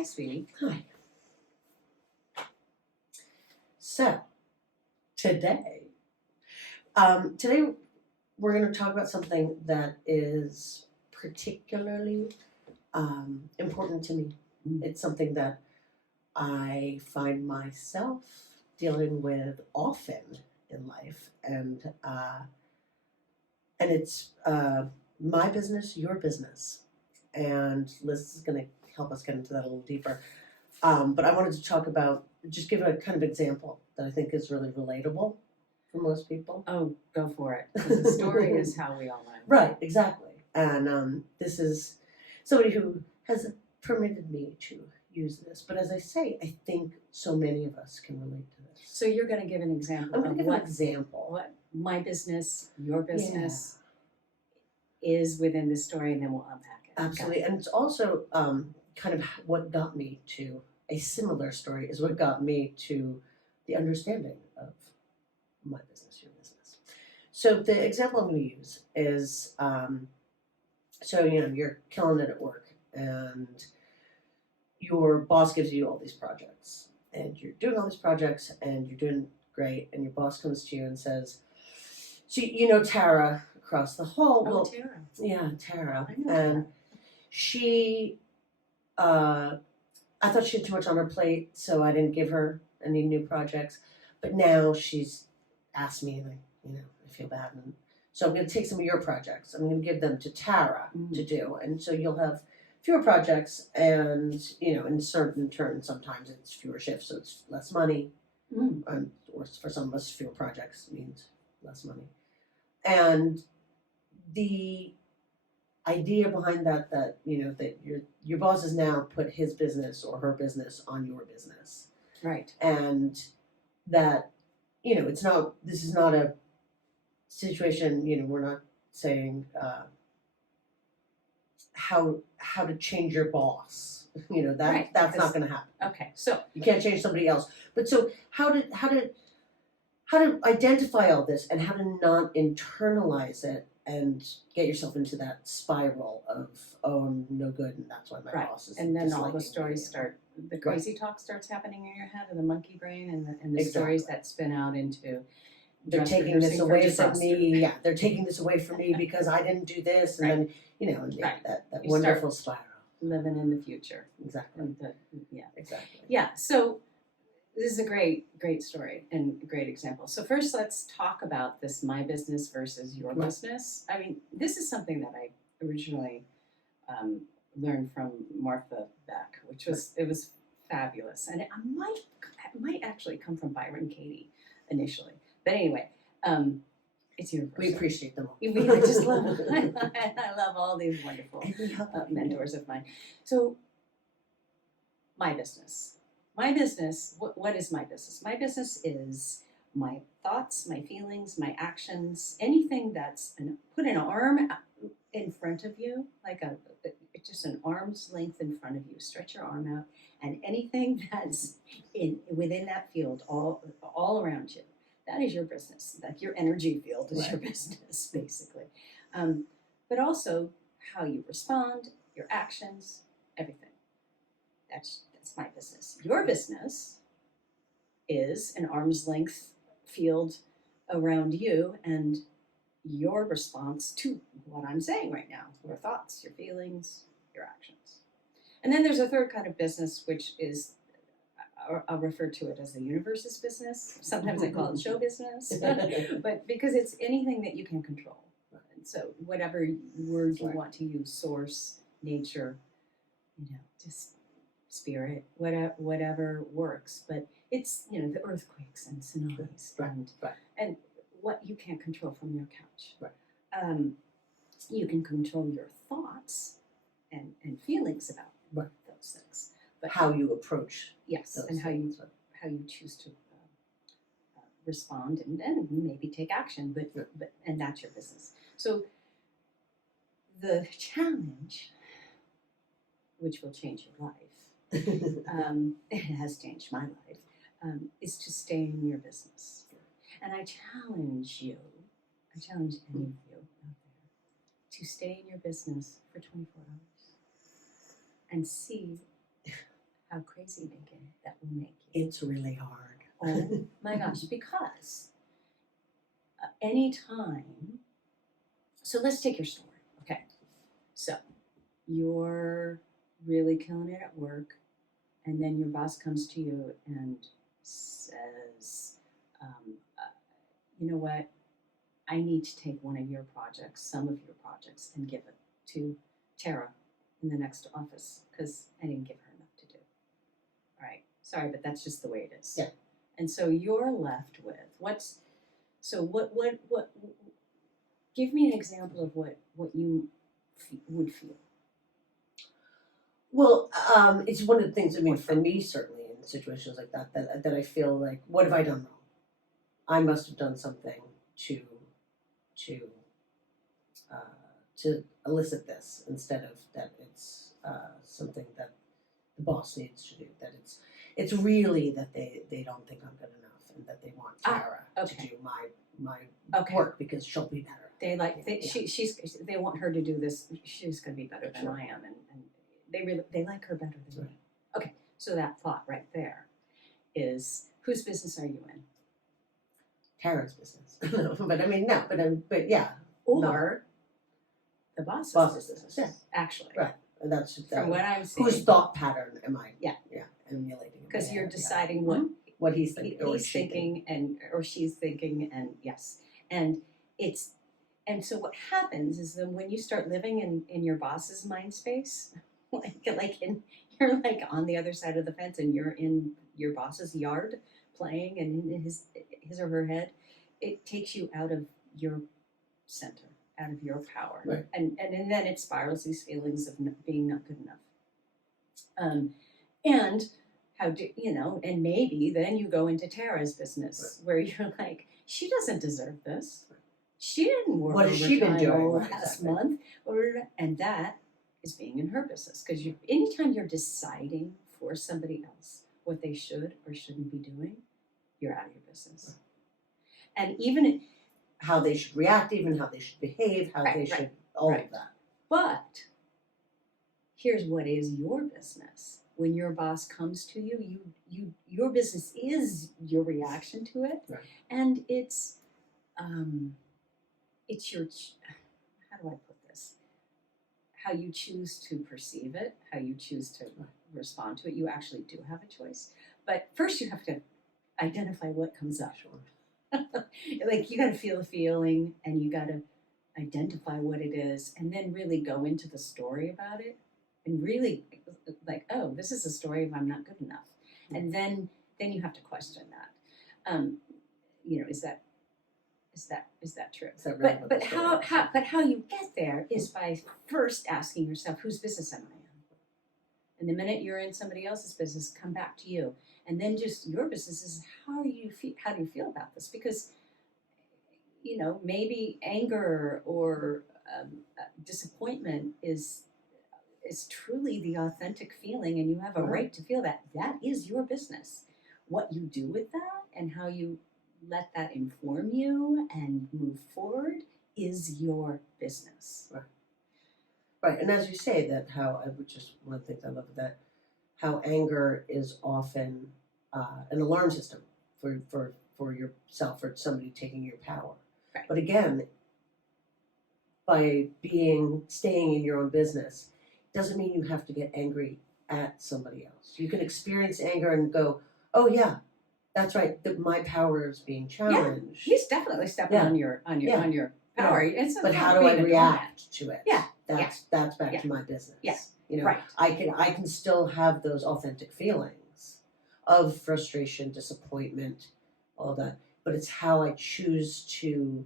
Hi, sweetie. Hi. So, today we're going to talk about something that is particularly important to me. It's something that I find myself dealing with often in life, and it's my business, your business, and Liz is going to help us get into that a little deeper. But I wanted to talk about, just give a kind of example that I think is really relatable for most people. Oh, go for it. Because the story is how we all learn. Right, exactly. And this is somebody who has permitted me to use this. But as I say, I think so many of us can relate to this. So you're going to give an example I'm going to of give an example. what my business, your business is within this story, and then we'll unpack it. Absolutely. And it's also kind of what got me to a similar story is what got me to the understanding of my business, your business. So the example I'm going to use is, so you're killing it at work, and your boss gives you all these projects, and you're doing all these projects, and you're doing great, and your boss comes to you and says, so Tara across the hall. Oh, well, Tara. Yeah, Tara. I know And Tara. she, I thought she had too much on her plate, so I didn't give her any new projects. But now she's asked me, and I feel bad. And so I'm going to take some of your projects. I'm going to give them to Tara to do. And so you'll have fewer projects, and, in certain turns, sometimes it's fewer shifts, so it's less money. Or for some of us, fewer projects means less money. And the idea behind that that your boss has now put his business or her business on your business, right? And that this is not a situation. We're not saying how to change your boss. That's not going to happen. Okay, so you can't change somebody else. But so how to identify all this and how to not internalize it and get yourself into that spiral of, oh, I'm no good, and that's why my boss is. And then all the stories start, the crazy talk starts happening in your head, and the monkey brain, and the stories that spin out into. They're taking this away from me. Yeah, they're taking this away from me because I didn't do this, and then that wonderful spiral. Living in the future. Exactly. Exactly. Yeah. So this is a great story and great example. So first, let's talk about this my business versus your business. I mean, this is something that I originally learned from Martha Beck, which was it was fabulous, and it might actually come from Byron Katie initially. But anyway, it's universal. We appreciate them all. I just love I love all these wonderful mentors of mine. So my business. My business, what is my business? My business is my thoughts, my feelings, my actions, anything that's put an arm in front of you, like just an arm's length in front of you. Stretch your arm out, and anything that's within that field, all around you, that is your business. Like your energy field is your business, basically. But also how you respond, your actions, everything. That's my business. Your business is an arm's length field around you and your response to what I'm saying right now, your thoughts, your feelings, your actions. And then there's a third kind of business, which is, I'll refer to it as the universe's business. Sometimes I call it show business, but because it's anything that you can control. And so whatever word you want to use, source, nature, just spirit, whatever works. But it's, the earthquakes and tsunamis and what you can't control from your couch. Right. You can control your thoughts and feelings about those things. But how you approach and how you choose to respond and maybe take action, but and that's your business. So the challenge, which will change your life, it has changed my life, is to stay in your business. And I challenge any of you out there to stay in your business for 24 hours and see how crazy making that will make you. It's really hard. Oh my gosh, because anytime, so let's take your story, okay? So you're really killing it at work, and then your boss comes to you and says, you know what, I need to take one of your projects, some of your projects, and give it to Tara in the next office because I didn't give her enough to do. All right, sorry, but that's just the way it is. Yeah. And so you're left with what, give me an example of what you would feel. Well, it's one of the things, I mean, for me, certainly in situations like that I feel like, what have I done wrong? I must have done something to elicit this, instead of that it's something that the boss needs to do, that it's really that they don't think I'm good enough, and that they want Tara to do my work because she'll be better. They they want her to do this. She's going to be better than I am, and they like her better than me. Okay, so that thought right there is, whose business are you in? Tara's business. But I mean, no, but yeah. Or the boss's business. Yeah. Actually. Right. That's from what I'm seeing. Whose thought pattern am I? Yeah. Emulating. Because you're deciding what he's thinking, he's thinking, or she's thinking, and yes, and so what happens is that when you start living in your boss's mind space, you're like on the other side of the fence, and you're in your boss's yard playing, and in his or her head, it takes you out of your center, out of your power, right. and then it spirals these feelings of being not good enough, and how do and maybe then you go into Tara's business, right, where you're like, she doesn't deserve this, she didn't work what has she been doing last month, and that is being in her business, because anytime you're deciding for somebody else what they should or shouldn't be doing, you're out of your business. And even how they should react, even how they should behave, how they should, all of that. But here's what is your business. When your boss comes to you, your business is your reaction to it, right, and it's your, how do I put this? How you choose to perceive it, how you choose to respond to it. You actually do have a choice, but first you have to identify what comes up. Sure. Like, you got to feel the feeling, and you got to identify what it is, and then really go into the story about it, and really like, oh, this is a story of I'm not good enough, and then you have to question that. Is that true? Is that right? But how you get there is by first asking yourself, whose business am I in? And the minute you're in somebody else's business, come back to you. And then just your business is, how do you feel about this? Because, maybe anger or disappointment is truly the authentic feeling, and you have a right to feel that. That is your business. What you do with that and how you let that inform you and move forward is your business. Right. Right, and as you say, that how I would just one of the things I love that how anger is often an alarm system for yourself, or somebody taking your power. Right. But again, by staying in your own business, doesn't mean you have to get angry at somebody else. You can experience anger and go, oh yeah, that's right, that my power is being challenged. Yeah, he's definitely stepping on your power. Yeah. It's but how do I react to it? Yeah. That's back to my business. Yeah. Right. I can still have those authentic feelings of frustration, disappointment, all that. But it's how I choose to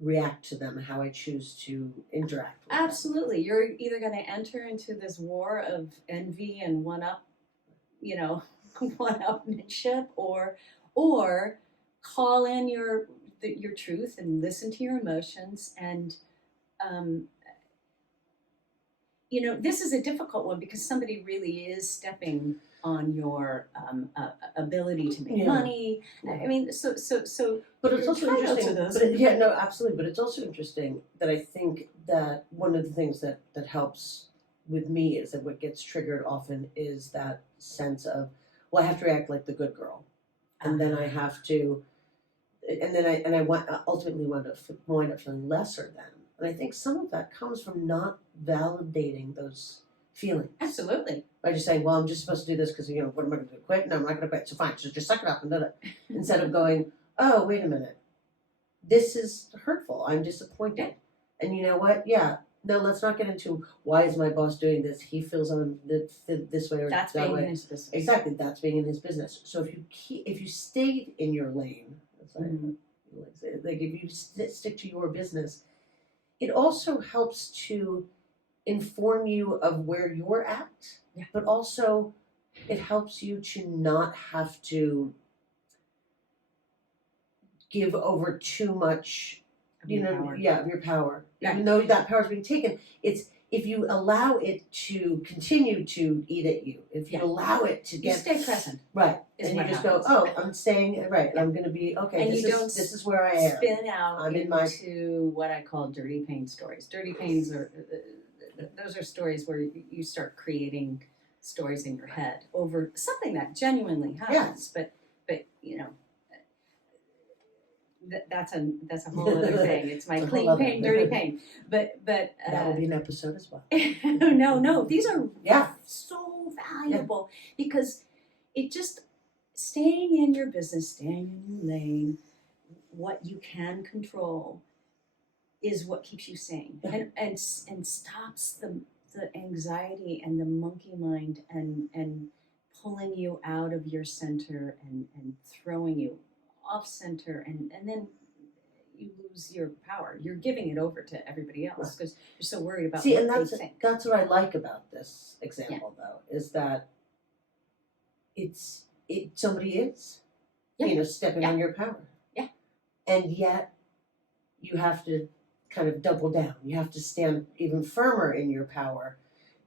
react to them and how I choose to interact with Absolutely. Them. You're either going to enter into this war of envy and one-upmanship, or call in your truth and listen to your emotions. And this is a difficult one, because somebody really is stepping on your ability to make money. Yeah. I mean, so. But it's also interesting. Absolutely. But it's also interesting that I think that one of the things that helps with me is that what gets triggered often is that sense of, well, I have to react like the good girl, and then I have to, and then I ultimately wind up feeling lesser than. And I think some of that comes from not validating those feelings. Absolutely. By just saying, well, I'm just supposed to do this because, what am I going to do? Quit? No, I'm not going to quit. So fine, so just suck it up and do it. Instead of going, oh, wait a minute. This is hurtful. I'm disappointed. And you know what? Yeah. No, let's not get into why is my boss doing this? He feels on this way or That's that being way. in his business. Exactly. That's being in his business. So if you stayed in your lane, like if you stick to your business, it also helps to inform you of where you're at, but also it helps you to not have to give over too much, of your power. Right. Even though that power is being taken, it's if you allow it to continue to eat at you, if you allow it to you stay present, right, and you just happens. go, oh, I'm staying right, I'm going to be okay. And this is where I am. Spin out I'm into what I call dirty pain stories. Dirty pains are those are stories where you start creating stories in your head over something that genuinely happens, but that's a whole other thing. It's my clean pain, dirty pain. But that will be an episode as well. No, these are so valuable because it just staying in your business, staying in your lane, what you can control is what keeps you sane and stops the anxiety and the monkey mind and pulling you out of your center and throwing you off center and then you lose your power. You're giving it over to everybody else because you're so worried about what they think. That's what I like about this example though, is that somebody is stepping on your power. Yeah. And yet you have to kind of double down. You have to stand even firmer in your power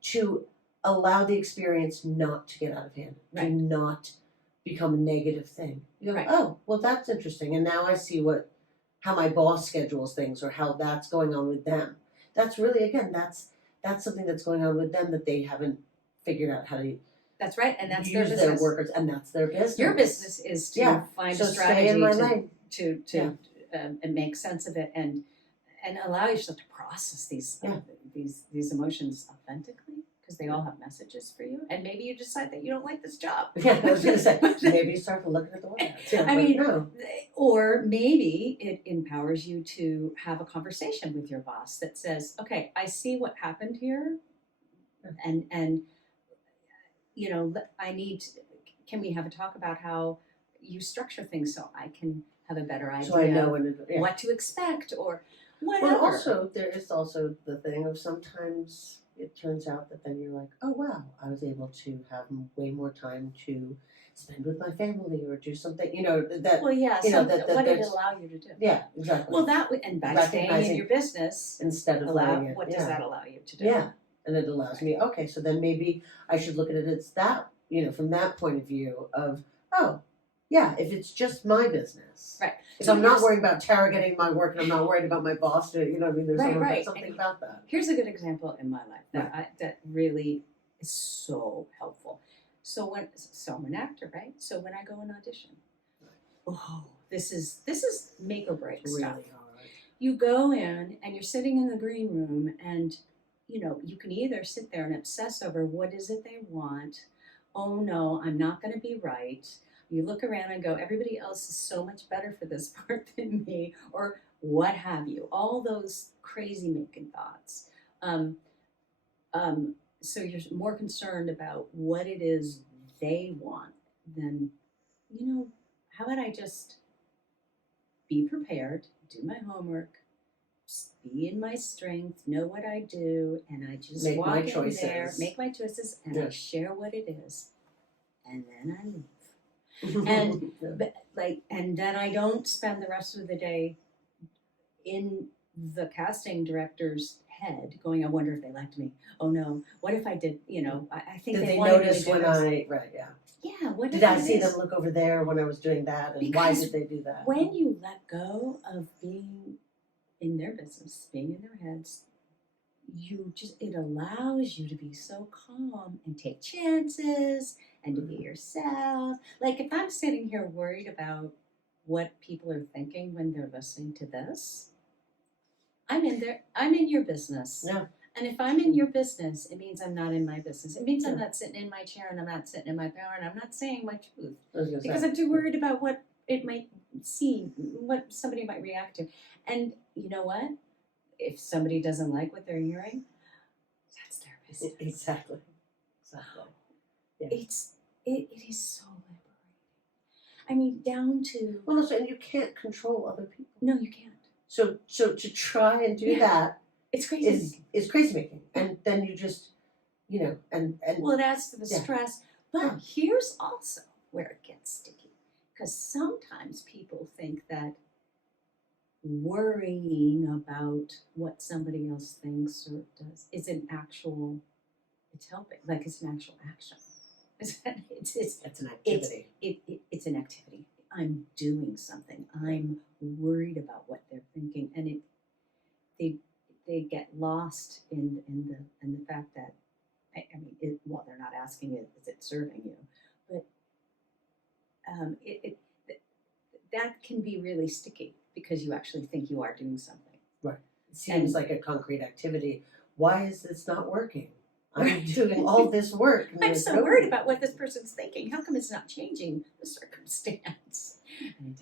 to allow the experience not to get out of hand, to not become a negative thing. You go, oh, well, that's interesting. And now I see how my boss schedules things or how that's going on with them. That's really, again, that's something that's going on with them that they haven't figured out how to That's right, and that's use their workers, and that's their business. Your business is to find a strategy to make sense of it and allow yourself to process these emotions authentically because they all have messages for you. And maybe you decide that you don't like this job. Yeah, I was going to say maybe you start to look at the way. Or maybe it empowers you to have a conversation with your boss that says, "Okay, I see what happened here, and can we have a talk about how you structure things so I can have a better idea so I know what to expect or whatever." Well, also, there is also the thing of sometimes it turns out that then you're like, oh, wow, I was able to have way more time to spend with my family or do something, that. Well, yeah, what did it allow you to do? Yeah, exactly. Well, and by staying in your business, instead of what does that allow you to do? Yeah. And it allows me, okay, so then maybe I should look at it as that, from that point of view of, oh, yeah, if it's just my business. Right. If I'm not worried about Tara getting my work and I'm not worried about my boss, there's something about that. Here's a good example in my life that really is so helpful. So I'm an actor, right? So when I go and audition, this is make or break really stuff. Hard. You go in and you're sitting in the green room and you can either sit there and obsess over what is it they want. Oh no, I'm not going to be right. You look around and go, everybody else is so much better for this part than me, or what have you. All those crazy making thoughts. So you're more concerned about what it is they want than, how about I just be prepared, do my homework, be in my strength, know what I do, and I just make walk my in choices. there, make my choices, and I share what it is, and then I leave. And and then I don't spend the rest of the day in the casting director's head going, I wonder if they liked me. Oh no, what if I did? I think did they wanted notice me to do when Yeah, what did I see them look over there when I was doing that, and because why did they do that? When you let go of being in their business, being in their heads, it allows you to be so calm and take chances and to be yourself. Like if I'm sitting here worried about what people are thinking when they're listening to this, I'm in your business. Yeah. And if I'm in your business, it means I'm not in my business. It means I'm Yeah. not sitting in my chair and I'm not sitting in my power and I'm not saying my truth. I was gonna Because say. I'm too worried about what it might seem, what somebody might react to. And you know what? If somebody doesn't like what they're hearing, that's their business. Exactly. Yeah. It is so liberating. I mean, down to Well, also, and you can't control other people. no, you can't. So to try and do that It's crazy. is crazy making, and then you just, and Well, it adds to the Yeah. stress. But here's also where it gets sticky. Because sometimes people think that worrying about what somebody else thinks or does is it's helping, like it's an actual action. It's an activity. It's an activity. I'm doing something. I'm worried about what they're thinking, and they get lost in the fact that well, they're not asking it, is it serving you, but that can be really sticky because you actually think you are doing something. Right. It seems like a concrete activity. Why is this not working? I'm doing all this work. I'm so worried about what this person's thinking. How come it's not changing the circumstance?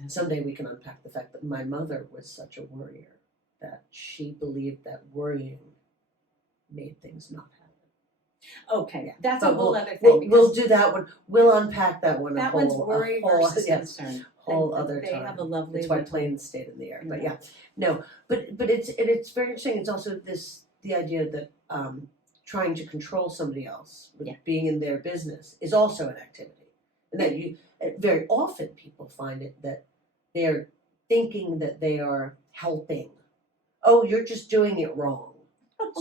Someday we can unpack the fact that my mother was such a worrier that she believed that worrying made things not happen. Okay, Yeah. that's But a whole other thing. We'll do that one. We'll unpack that one. That one's worry versus concern. Whole other They time. have a lovely. It's why planes stayed in the air. But yeah, no. But it's very interesting. It's also the idea that trying to control somebody else, with being in their business, is also an activity, and that you very often people find it that they're thinking that they are helping. Oh, you're just doing it wrong.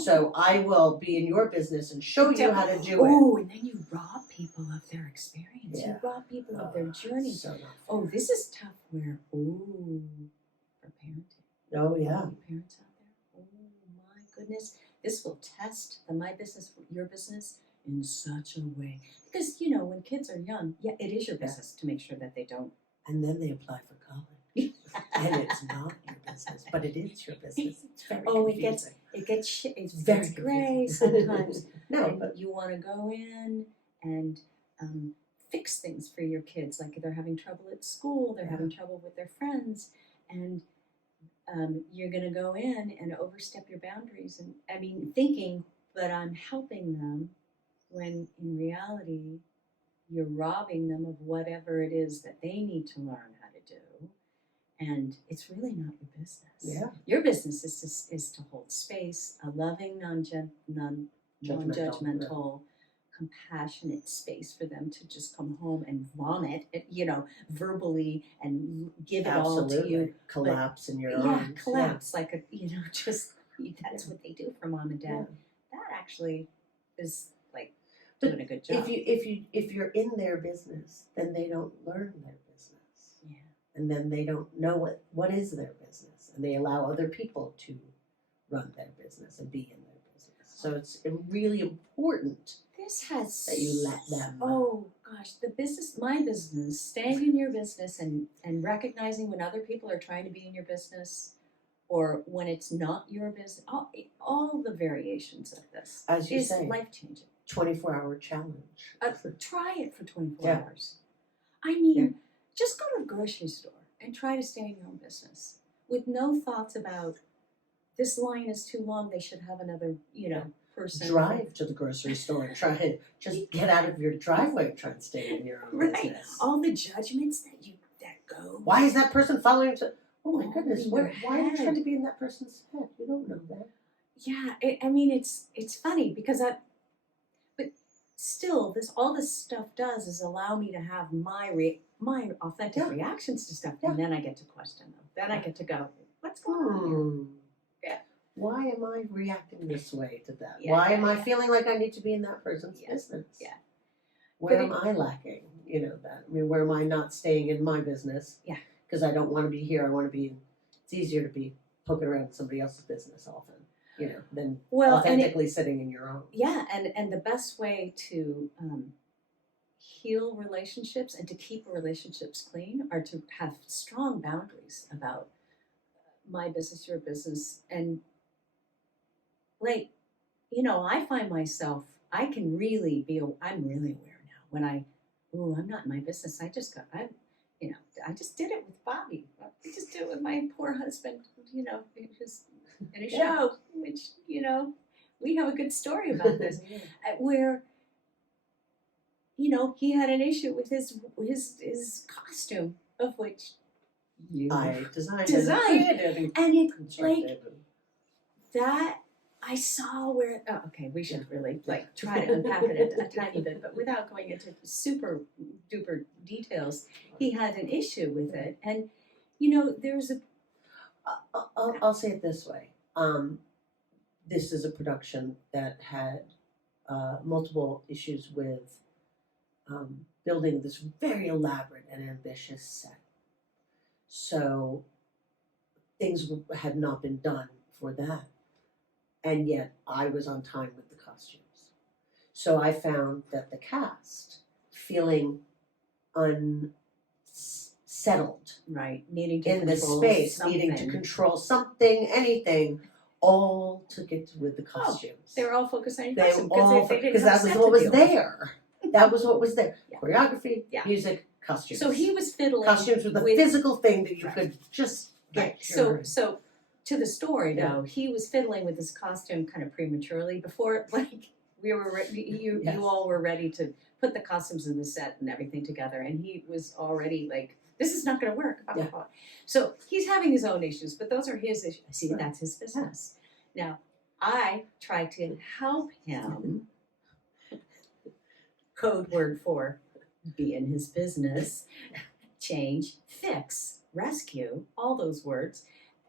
So I will be in your business and show you how to do it. Oh, and then you rob people of their experience. Yeah. You rob people of their journey. So not fair. Oh, this is tough. Where for parenting. Oh yeah. Parents out there. Oh my goodness, this will test the My Business Your Business in such a way because when kids are young, it is your business to make sure that they don't. And then they apply for college. And it's not your business, but it is your business. It's very confusing. It's very gray sometimes. No, but you want to go in and fix things for your kids, like they're having trouble at school, they're having trouble with their friends, and you're going to go in and overstep your boundaries, and thinking that I'm helping them, when in reality you're robbing them of whatever it is that they need to learn how to do. And it's really not your business. Yeah. Your business is to hold space, a loving, non-judgmental, compassionate space for them to just come home and vomit, verbally and give it all to you. Collapse in your arms. Yeah, collapse like that's what they do for mom and dad. Yeah. That actually is like doing a good job. If you're in their business, then they don't learn their business. Yeah. And then they don't know what is their business, and they allow other people to run their business and be in their business. So it's really important that you let them. Oh gosh, my business, staying in your business and recognizing when other people are trying to be in your business, or when it's not your business. All the variations of this, as you is say, life changing. 24-hour challenge. Try it for 24 hours. Just go to the grocery store and try to stay in your own business with no thoughts about this line is too long. They should have another, person. Drive to the grocery store and try and just get out of your driveway and try and stay in your own business. All the judgments that go. Why is that person following to? Oh my goodness! Why are you head. trying to be in that person's head? You don't know that. Yeah, it's funny because but still, all this stuff does is allow me to have my authentic reactions to stuff, and then I get to question them. Then I get to go, what's going on here? Yeah. Why am I reacting this way to that? Yeah, Why am I feeling like I need to be in that person's business? Yeah. Where am I lacking? That. Where am I not staying in my business? Yeah. Because I don't want to be here. I want to be. It's easier to be poking around in somebody else's business often. than Well, authentically sitting in your own. Yeah, and the best way to heal relationships and to keep relationships clean are to have strong boundaries about my business, your business, and like, I find myself, I'm really aware now when I'm not in my business. I just did it with Bobby. I just did it with my poor husband, who's in a show, which, we have a good story about this, where, he had an issue with his costume, of which I designed and it's like constructed. that. I saw where. Oh, okay, we should really try to unpack it a tiny bit, but without going into super duper details. He had an issue with it, and there's a. I'll say it this way. This is a production that had multiple issues with building this very elaborate and ambitious set. So things had not been done for that. And yet I was on time with the costumes. So I found that the cast, feeling unsettled, Right, needing to in the control space, something. needing to control something, anything, all took it with the costumes. They were all focused on They costume all because that was what was there. That was what was there. Yeah. Choreography, Yeah. music, costumes. So he was fiddling. Costumes were the physical thing that you could just get. Right. So to the story though, he was fiddling with his costume kind of prematurely before we were you all were ready to put the costumes in the set and everything together, and he was already like, this is not going to work. Blah, blah, blah. So he's having his own issues, but those are his issues. See, that's his business. Now I try to help him. Code word for be in his business, change, fix, rescue, all those words,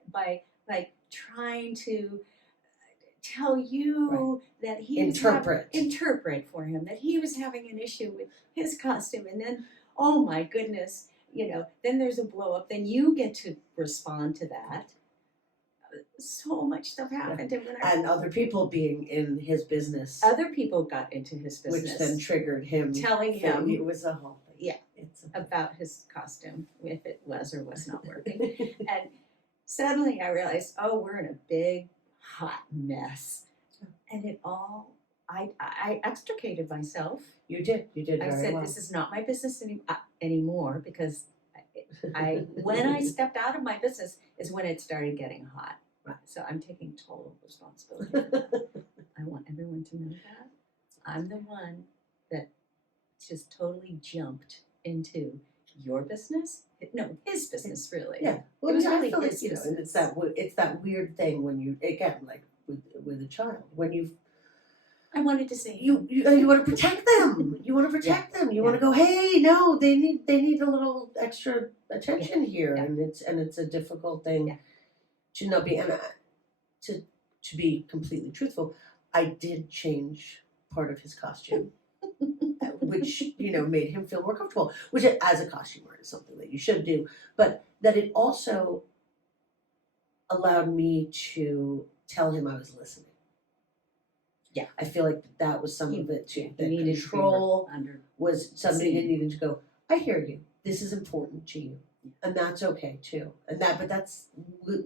by trying to tell you that he interpret for him that he was having an issue with his costume, and then, oh my goodness, then there's a blow up, then you get to respond to that. So much stuff happened, and other people being in his business. Other people got into his business, which then triggered him, telling him it was a whole thing. Yeah, about his costume, if it was or was not working. And suddenly I realized, we're in a big hot mess, and I extricated myself. You did I very said, well. this is not my business anymore, because when I stepped out of my business is when it started getting hot. Right. So I'm taking total responsibility for that. I want everyone to know that. I'm the one that just totally jumped into your business. No, his business, really. Yeah. Well, it was I really feel his like, and it's that weird thing when you, again, like with a child, when I wanted to say you want to protect them. You want to protect them. You want to go, hey, no, they need a little extra attention here, and it's a difficult thing to not be, and to be completely truthful, I did change part of his costume, which made him feel more comfortable. Which, as a costumer, is something that you should do, but that it also allowed me to tell him I was listening. Yeah, I feel like that was some of it too. That control was something that needed to go, I hear you. This is important to you. And that's okay too. But that's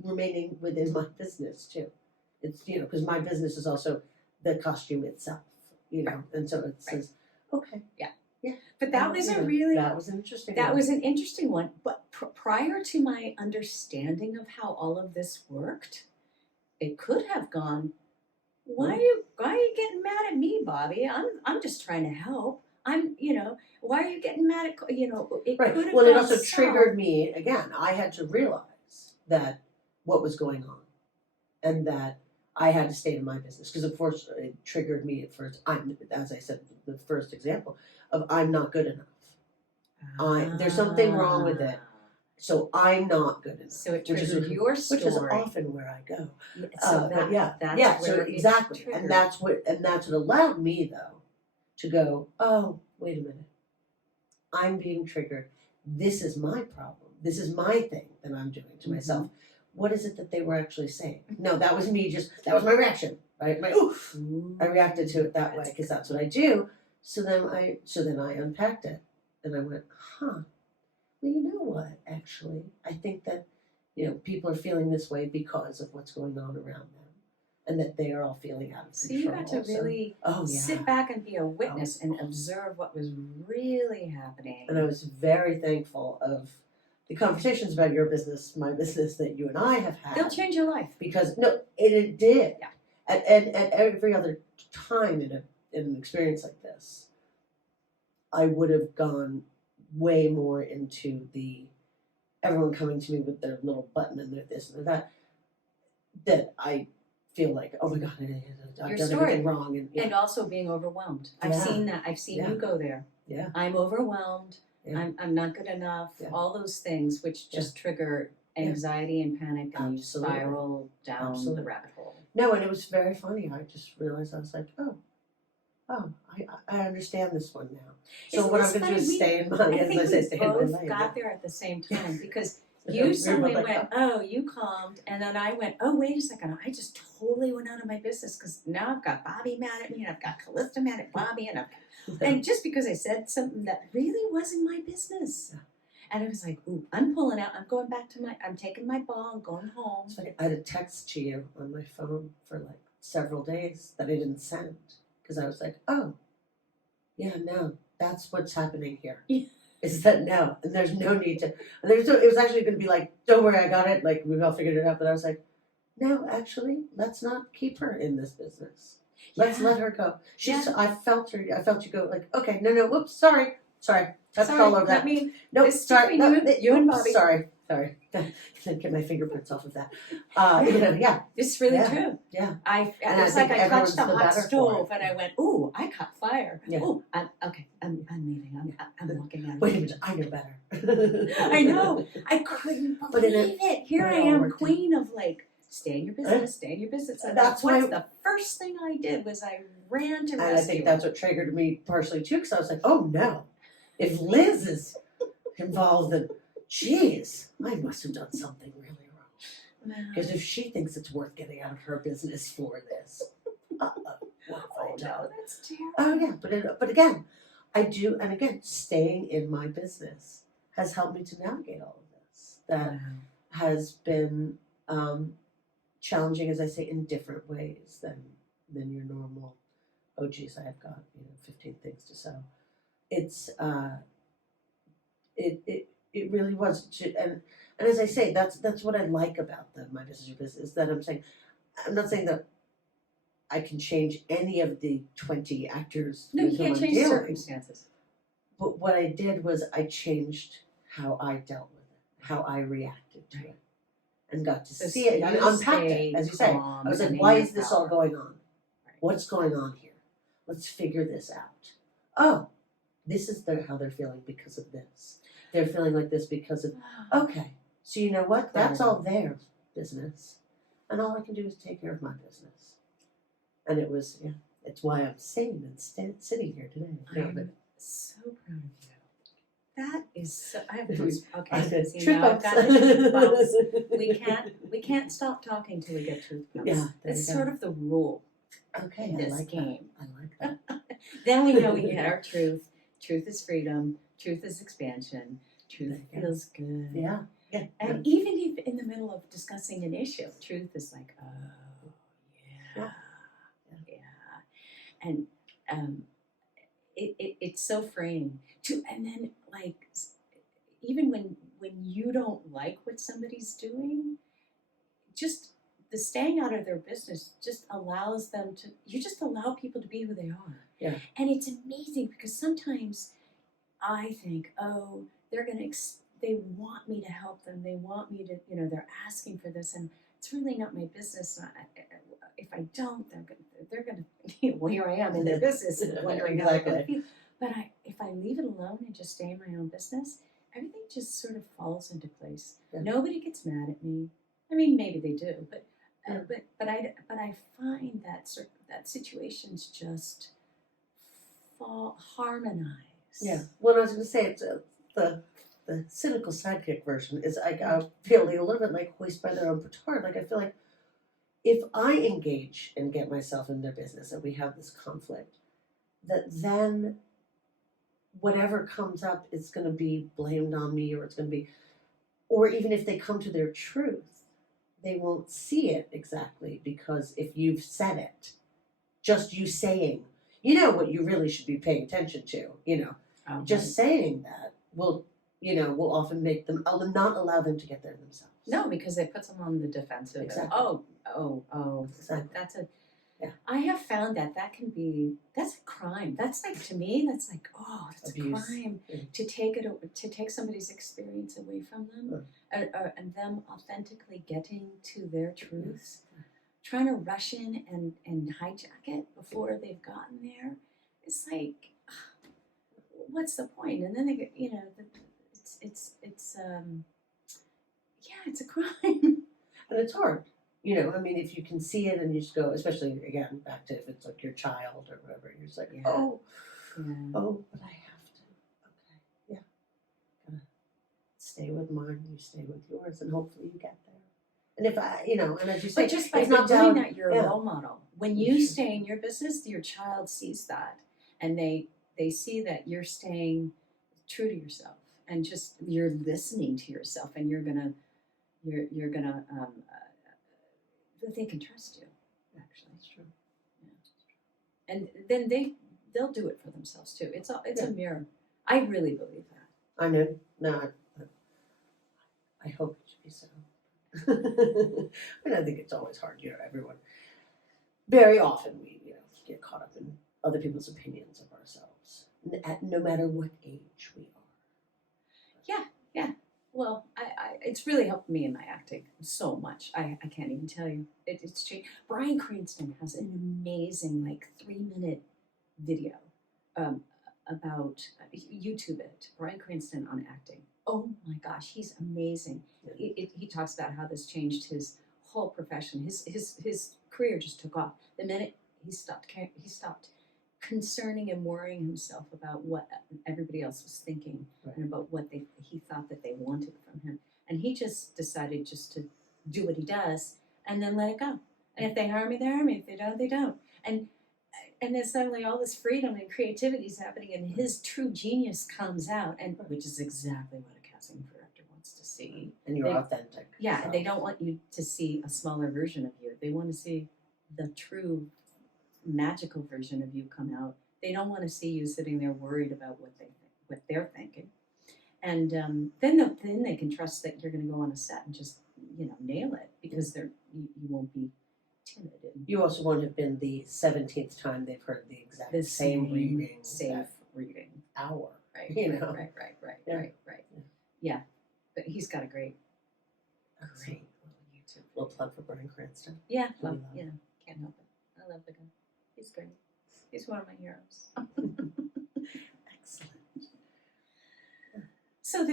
remaining within my business too. It's, because my business is also the costume itself, and so it says, okay. Yeah. Yeah. But that was that was an interesting one. But prior to my understanding of how all of this worked, it could have gone, why are you getting mad at me, Bobby? I'm just trying to help. Why are you getting mad at, it right. could have Well, it also triggered me again. I had to realize that what was going on, and that I had to stay in my business, because of course it triggered me at first. As I said, the first example of I'm not good enough. There's something wrong with it. So I'm not good enough. So it triggered your story, which is often where I go. So that's so exactly, and that's what allowed me though to go, oh, wait a minute, I'm being triggered. This is my problem. This is my thing that I'm doing to myself. what is it that they were actually saying? No, that was me that was my reaction, right? My oof. I reacted to it that way because that's what I do. So then I unpacked it and I went, huh, well, you know what, actually, I think that, people are feeling this way because of what's going on around them and that they are all feeling out of So control. you got to really sit back and be a witness and observe what was really happening. And I was very thankful of the conversations about your business, my business that you and I have had. They'll change your life. Because, no, it did. Yeah. At every other time in an experience like this, I would have gone way more into everyone coming to me with their little button and their this and their that I feel like, oh my God, I've done everything wrong. And also being overwhelmed. I've seen that. I've seen you go there. Yeah. I'm overwhelmed. Yeah. I'm not good enough. Yeah. All those things which just trigger anxiety and panic, and you spiral down the rabbit hole. No, and it was very funny. I just realized, I was like, I understand this one now. So what I'm going to do is stay in my, as I say, stay in my lane. We both got there at the same time because you suddenly went, oh, you calmed, and then I went, oh, wait a second, I just totally went out of my business because now I've got Bobby mad at me, and I've got Callista mad at Bobby, and just because I said something that really wasn't my business. Yeah. And I was like, ooh, I'm pulling out, I'm taking my ball, I'm going home. So I had a text to you on my phone for like several days that I didn't send because I was like, oh, yeah, no, that's what's happening here. Yeah. Is that no, and there's no need to, and it was actually going to be like, don't worry, I got it, like we've all figured it out, but I was like, no, actually, let's not keep her in this business. Let's let her go. I felt you go like, okay, no, whoops, sorry, that's all over that. No, sorry, you and Bobby. Sorry. Get my fingerprints off of that. It's really true. Yeah. It's like I touched a hot stove and I went, ooh, I caught fire. Yeah. Ooh, I'm leaving. I'm walking out. Wait a minute, I know better. I know. I couldn't believe it. Here I am, queen of like, stay in your business. And that's the first thing I did was I ran to rescue. And I think that's what triggered me partially too, because I was like, oh no, if Liz is involved, then geez, I must have done something really wrong. Because if she thinks it's worth getting out of her business for this, what have I done? No, that's terrible. Oh yeah, but again, I do, and again, staying in my business has helped me to navigate all of this. That has been challenging, as I say, in different ways than your normal. Oh geez, I have got 15 things to sew. It's it really was, and as I say, that's what I like about My Biz Your Biz, is that I'm not saying that I can change any of the 20 actors. No, you can't change circumstances. But what I did was I changed how I dealt with it, how I reacted to it, and got to see it and unpacked it, as you say. I was like, why is this all going on? Right. What's going on here? Let's figure this out. Oh, this is how they're feeling because of this. They're feeling like this because of, okay, so you know what? That's all their business. And all I can do is take care of my business. And it was, it's why I'm sane and sitting here today. I'm so proud of you. That is so, I have goosebumps. Okay, see, now I've got goosebumps. We can't stop talking till we get goosebumps. Yeah, it's sort of the rule. Okay, in this game. I like that. Then we know we get our truth. Truth is freedom. Truth is expansion. Truth feels good. Yeah. And even if in the middle of discussing an issue, truth is like, oh, yeah. And it's so freeing. And then, like, even when you don't like what somebody's doing, just the staying out of their business just allows them to, you just allow people to be who they are. Yeah. And it's amazing because sometimes I think, oh, they want me to help them. They want me to, they're asking for this, and it's really not my business. If I don't, they're gonna, well, here I am in their business and wondering how they're gonna feel. But if I leave it alone and just stay in my own business, everything just sort of falls into place. Yeah. Nobody gets mad at me. I mean, maybe they do, but I find that situations just harmonize. Yeah. Well, I was going to say, it's the the cynical sidekick version is I feel like a little bit like hoist by their own petard. Like I feel like if I engage and get myself in their business and we have this conflict, that then whatever comes up is going to be blamed on me, or it's going to be, or even if they come to their truth, they won't see it exactly, because if you've said it, just you saying, what you really should be paying attention to, just saying that will often make them, not allow them to get there themselves. No, because it puts them on the defensive. Exactly. Exactly. Yeah. I have found that's a crime. That's like, to me, that's like, that's Abuse. a crime to take somebody's experience away from them, and them authentically getting to their truths, trying to rush in and hijack it before they've gotten there. It's like, what's the point? And then they get, it's a crime. And it's hard. If you can see it and you just go, especially again, back to if it's like your child or whatever, you're just like, but I have to. Okay, yeah. Gotta stay with mine, you stay with yours, and hopefully you get there. And if and as you say, but just by doing that, you're a role model. When you stay in your business, your child sees that, and they see that you're staying true to yourself, and just you're listening to yourself, and you're gonna they can trust you. Actually, it's true. Yeah. And then they'll do it for themselves too. It's a mirror. I really believe that. I know. No, I hope it should be so. I think it's always hard. Everyone. Very often we get caught up in other people's opinions of ourselves, no matter what age we are. Yeah. Well, it's really helped me in my acting so much. I can't even tell you. It's changed. Bryan Cranston has an amazing 3-minute video about YouTube it. Bryan Cranston on acting. Oh my gosh, he's amazing. He talks about how this changed his whole profession. His career just took off the minute he stopped concerning and worrying himself about what everybody else was thinking, and about what he thought that they wanted from him. And he just decided just to do what he does and then let it go. And if they hire me, they hire me. If they don't, they don't. And then suddenly all this freedom and creativity is happening, and his true genius comes out, and which is exactly what a casting director wants to see. And you're authentic. Yeah, and they don't want you to see a smaller version of you. They want to see the true magical version of you come out. They don't want to see you sitting there worried about what they're thinking. And then they can trust that you're going to go on a set and just nail it, because you won't be timid. You also won't have been the 17th time they've heard the exact same reading, reading hour. Right. Right. Yeah, but he's got a great little YouTube. Little plug for Bryan Cranston. Yeah, can't help it. I love the guy. He's great. He's one of my heroes. Excellent. So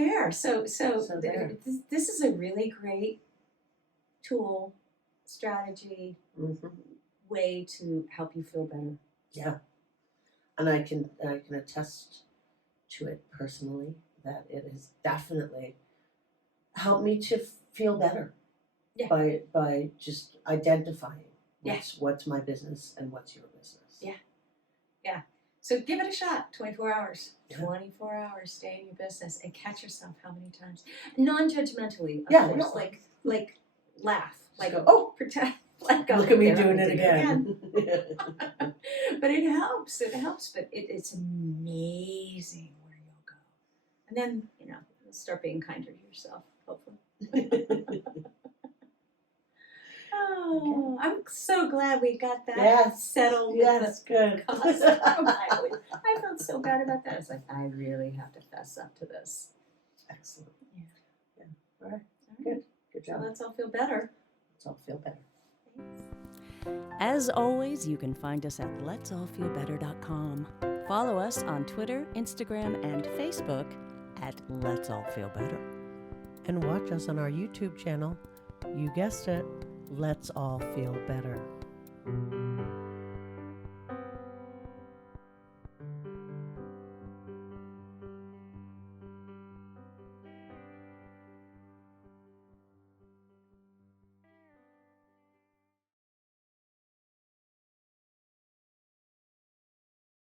this is a really great tool, strategy, way to help you feel better. Yeah, and I can attest to it personally, that it has definitely helped me to feel better. Yeah. By just identifying what's my business and what's your business. Yeah. So give it a shot. 24 hours. Yeah. 24 hours. Stay in your business and catch yourself how many times. Non-judgmentally. Of course. Like laugh. Like go, pretend. Look at me doing it again. But it helps. But it's amazing where you'll go. And then you'll start being kinder to yourself. Hopefully. Oh, okay. I'm so glad we got that settled. Yes, good. I felt so bad about that. It's like, I really have to fess up to this. Excellent. Yeah. All right. Good job. So let's all feel better. Thanks. As always, you can find us at letsallfeelbetter.com. Follow us on Twitter, Instagram, and Facebook at Let's All Feel Better. And watch us on our YouTube channel. You guessed it. Let's All Feel Better.